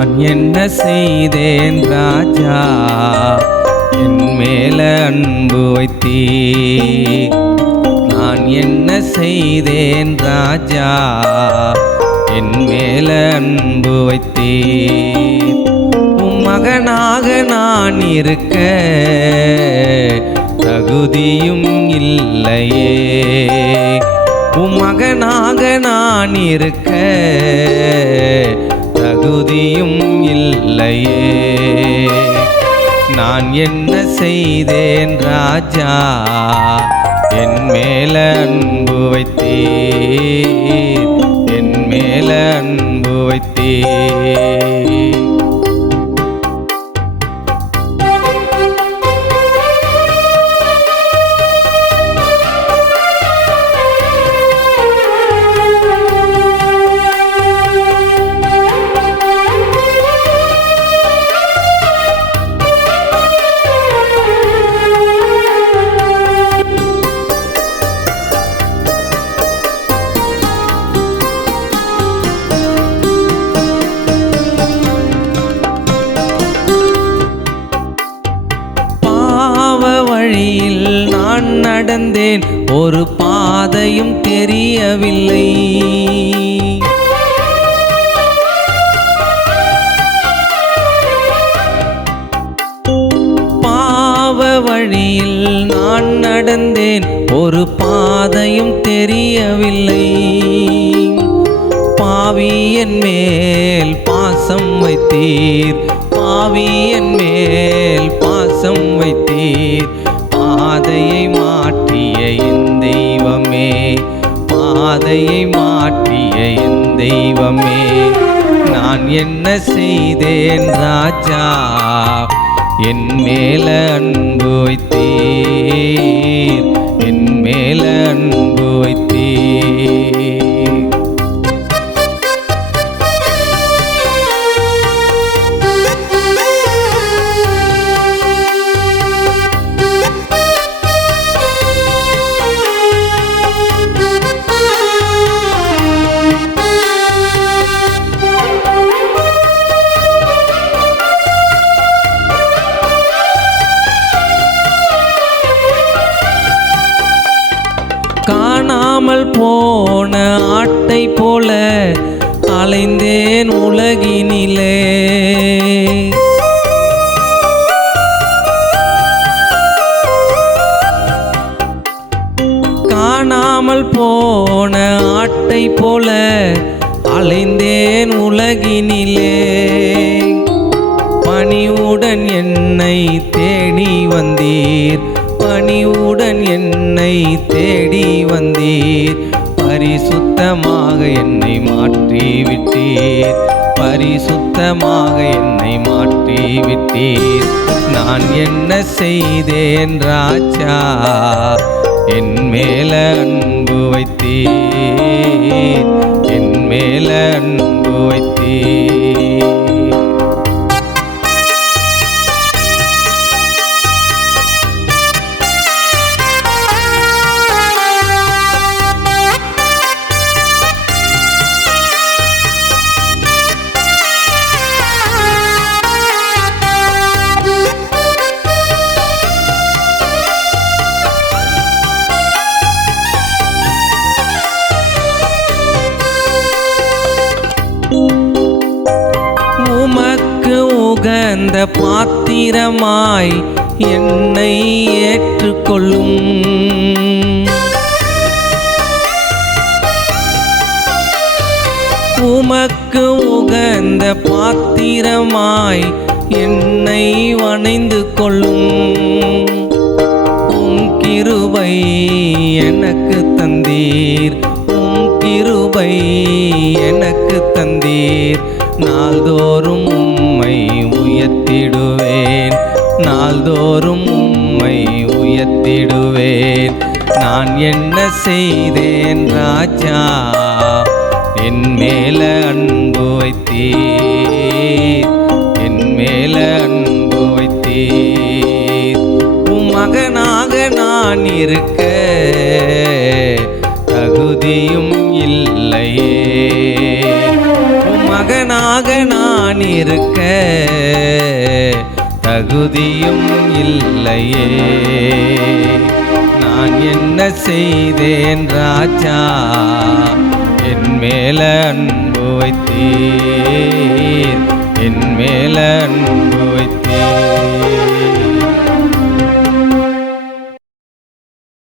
நான் என்ன செய்தேன் ராஜா, என் மேல அன்பு வைத்தீர். நான் என்ன செய்தேன் ராஜா, என் மேல அன்பு வைத்தீர். உம் மகனாக நான் இருக்க தகுதியும் இல்லையே. உம் மகனாக நான் இருக்க தகுதியும் இல்லையே. நான் என்ன செய்தேன் ராஜா, என் மேல அன்பு வைத்தீர். என் மேல அன்பு வைத்தீர். வழியில் நான் நடந்தேன், ஒரு பாதையும் தெரியவில்லை. பாவ வழியில் நான் நடந்தேன், ஒரு பாதையும் தெரியவில்லை. பாவி என் மேல் பாசம் வைத்தீர், பாவி என் மேல் பாசம் வைத்தீர். பாதையை மாற்றிய என் தெய்வமே, பாதையை மாற்றிய என் தெய்வமே. நான் என்ன செய்தேன் ராஜா, என் மேல அன்பு வைத்தீர். என் மேல அன்பு வைத்தீர். காணாமல் போன ஆட்டை போல அலைந்தேன் உலகினிலே. காணாமல் போன ஆட்டை போல அலைந்தேன் உலகினிலே. பணிவுடன் என்னை தேடி வந்தீர், பணிவுடன் என்னை தேடி வந்தீர். பரிசுத்தமாக என்னை மாற்றி விட்டீர், பரிசுத்தமாக என்னை மாற்றி விட்டீர். நான் என்ன செய்தேன் ராஜா, என் மேல அன்பு வைத்தீர். என் மேல அன்பு வைத்தீர். உமக்கு உகந்த பாத்திரமாய் என்னை ஏற்றுக்கொள்ளும். உமக்கு உகந்த பாத்திரமாய் என்னை வணைந்து கொள்ளும். உம் கிருபை எனக்கு தந்தீர், உம் கிருபை எனக்கு தந்தீர். நாள்தோறும் உம்மை உயர்த்திடுவேன், நாள்தோறும் உம்மை உயர்த்திடுவேன். நான் என்ன செய்தேன் ராஜா, என் மேல அன்பு வைத்தீர். என் மேல அன்பு வைத்தீர். உம் மகனாக நான் இருக்க தகுதியும் இல்லையே. உம் மகனாக நான் இருக்க தகுதியும் இல்லையே. நான் என்ன செய்தேன் ராஜா, என் மேல அன்பு வைத்தீர், என் மேல அன்பு வைத்தீர்.